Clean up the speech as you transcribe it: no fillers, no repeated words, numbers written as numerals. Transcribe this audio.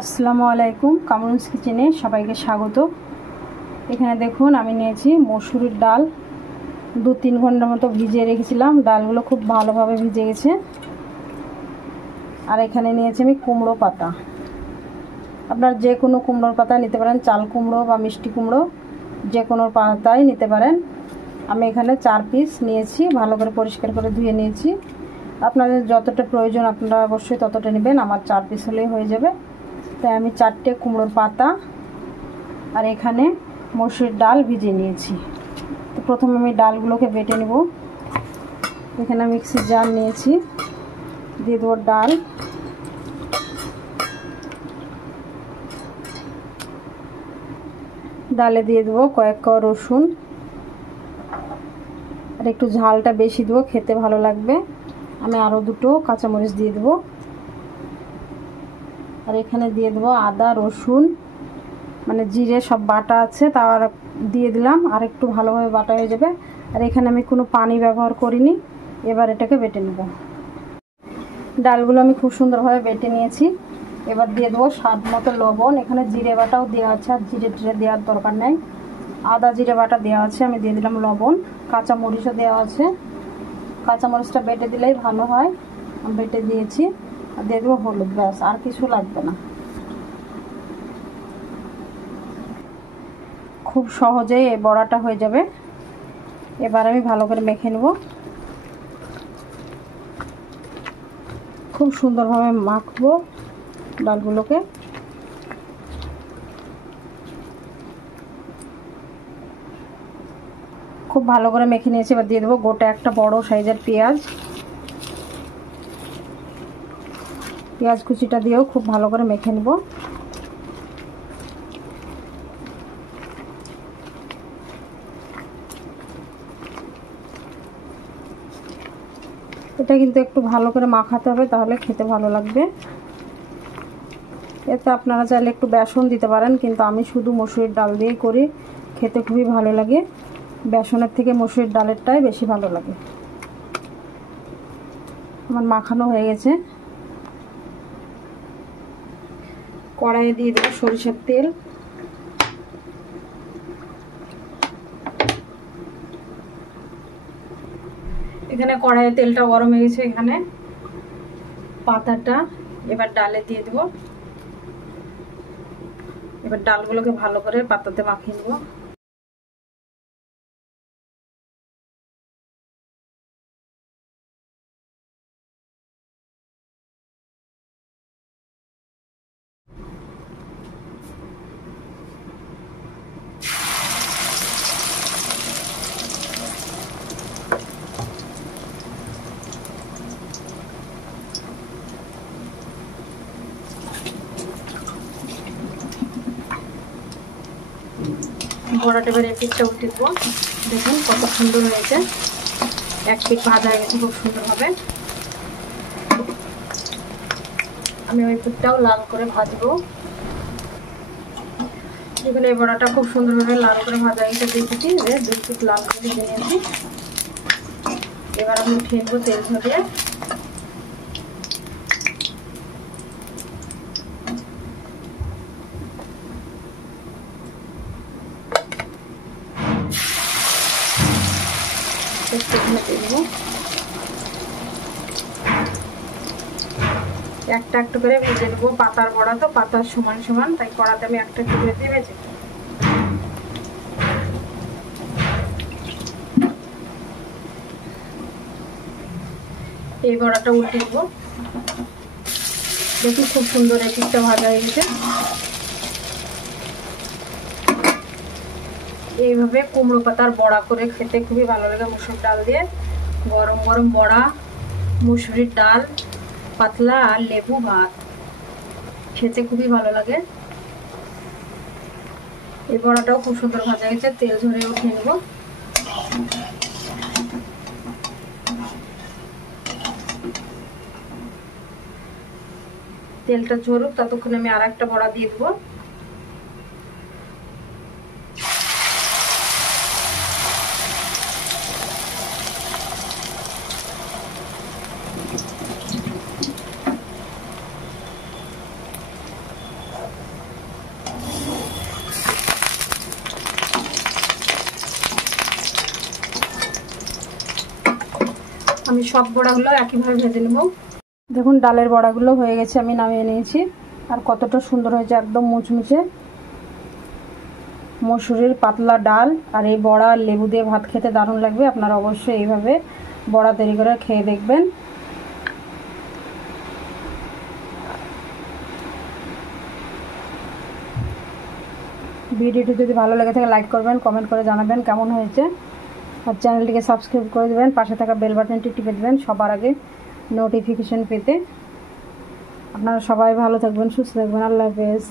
আসসালামু আলাইকুম, কামরুনস কিচেনে সবাইকে স্বাগত। এখানে দেখুন আমি নিয়েছি মসুরির ডাল। 2-3 ঘন্টার মতো ভিজিয়ে রেখেছিলাম। ডালগুলো খুব ভালোভাবে ভিজে গেছে। আর এখানে নিয়েছি আমি কুমড়ো পাতা। আপনার যে কোনো কুমড়োর পাতা নিতে পারেন, চাল কুমড়ো বা মিষ্টি কুমড়ো, যে কোনো পাতাই নিতে পারেন। আমি এখানে 4 পিস নিয়েছি, ভালো করে পরিষ্কার করে ধুয়ে নিয়েছি। আপনাদের যতটা প্রয়োজন আপনারা অবশ্যই ততটা নেবেন। আমার 4 পিস হলেই হয়ে যাবে। তাই আমি 4টে কুমড়োর পাতা আর এখানে মসুরির ডাল ভিজিয়ে নিয়েছি। তো প্রথমে আমি ডালগুলোকে বেটে নেব। এখানে মিক্সির জার নিয়েছি, দিয়ে দেবো ডাল। ডালে দিয়ে দেবো কয়েক কোয়া রসুন, আর একটু ঝালটা বেশি দেবো, খেতে ভালো লাগবে। আমি আরও 2টো কাঁচামরিচ দিয়ে দেবো। আর এখানে দিয়ে দেবো আদা রসুন মানে জিরে সব বাটা আছে, তার দিয়ে দিলাম। আর একটু ভালোভাবে বাটা হয়ে যাবে। আর এখানে আমি কোনো পানি ব্যবহার করিনি। এবার এটাকে বেটে নেব। ডালগুলো আমি খুব সুন্দরভাবে বেটে নিয়েছি। এবার দিয়ে দেবো স্বাদ মতো লবণ। এখানে জিরে বাটাও দেওয়া আছে, আর জিরে টিরে দেওয়ার দরকার নেই। আদা জিরে বাটা দেওয়া আছে, আমি দিয়ে দিলাম লবণ। কাঁচামরিচও দেওয়া আছে, কাঁচামরিচটা বেটে দিলেই ভালো হয়। আমি বেটে দিয়েছি। আর দিয়ে দেবো হলুদ, ব্যাস, আর কিছু লাগবে না। খুব সহজেই এই বড়াটা হয়ে যাবে। এবার আমি ভালো করে মেখে নেব। খুব সুন্দরভাবে মাখবো ডালগুলোকে। খুব ভালো করে মেখে নিয়েছি। এবার দিয়ে দেবো গোটা একটা বড় সাইজের পেঁয়াজ। পেঁয়াজ কুচিটা দিয়েও খুব ভালো করে মেখে নেব। এটা কিন্তু একটু ভালো করে মাখাতে হবে, তাহলে খেতে ভালো লাগবে। এতে আপনারা চাইলে একটু বেসন দিতে পারেন, কিন্তু আমি শুধু মসুরির ডাল দিয়েই করি, খেতে খুবই ভালো লাগে। বেসনের থেকে মসুরির ডালেরটাই বেশি ভালো লাগে। আমার মাখানো হয়ে গেছে। কড়াইয়ে দিয়ে দেবো সরিষার তেল। এখানে কড়াইয়ে তেলটা গরম হয়ে গেছে। এখানে পাতাটা এবার ডালে দিয়ে দেবো। এবার ডালগুলোকে ভালো করে পাতাতে মাখিয়ে নেবো। বড়াটা এবার এক পিঠটা উল্টে দেবো। দেখুন কত সুন্দর হয়েছে। এক পিঠ ভাজা হয়ে গেছে খুব সুন্দরভাবে। আমি ওই পিঠটাও লাল করে ভাজবো। এখানে এই বড়াটা খুব সুন্দরভাবে লাল করে ভাজা হয়ে গেছে। দেখেছি 2 পিঠ লাল করে ভেজে নিয়েছি। এবার আমি উঠিয়ে নেবো তেল ঝরিয়ে। একটা একটু করে ভেজে নেবো। পাতার বড়া তো পাতার সমান সমান, তাই কড়াতে আমি একটা একটু করে দিয়ে ভেজে। এই বড়াটা উল্টে দেবো। দেখুন খুব সুন্দর এই পিঠটা ভাজা হয়ে গেছে। এইভাবে কুমড়ো পাতার বড়া করে খেতে খুবই ভালো লাগে মসুর ডাল দিয়ে। গরম গরম বড়া, মসুরির ডাল, পাতলা আর লেবু ভাত, খেতে খুবই ভালো লাগে। এই বড়াটাও খুব সুন্দর ভাজা গেছে। তেল ঝরে উঠিয়ে নেব। তেলটা ঝরুক, ততক্ষণ আমি আর একটা বড়া দিয়ে দেবো। আমি সব বড়াগুলো একইভাবে ভেজে নেব। দেখুন ডালের বড়াগুলো হয়ে গেছে, আমি নামিয়ে নিয়েছি। আর কতটা সুন্দর হয়েছে, একদম মুচমুচে মসুরির পাতলা ডাল। আর এই বড়া লেবু দিয়ে ভাত খেতে দারুণ লাগবে। আপনারা অবশ্যই এইভাবে বড়া তৈরি করে খেয়ে দেখবেন। ভিডিওটি যদি ভালো লেগে থাকে লাইক করবেন, কমেন্ট করে জানাবেন কেমন হয়েছে। আর চ্যানেলটিকে সাবস্ক্রাইব করে দেবেন, পাশে থাকা বেল বাটনটি টিপে দেবেন সবার আগে নোটিফিকেশন পেতে। আপনারা সবাই ভালো থাকবেন, সুস্থ থাকবেন। আল্লাহ হাফেজ।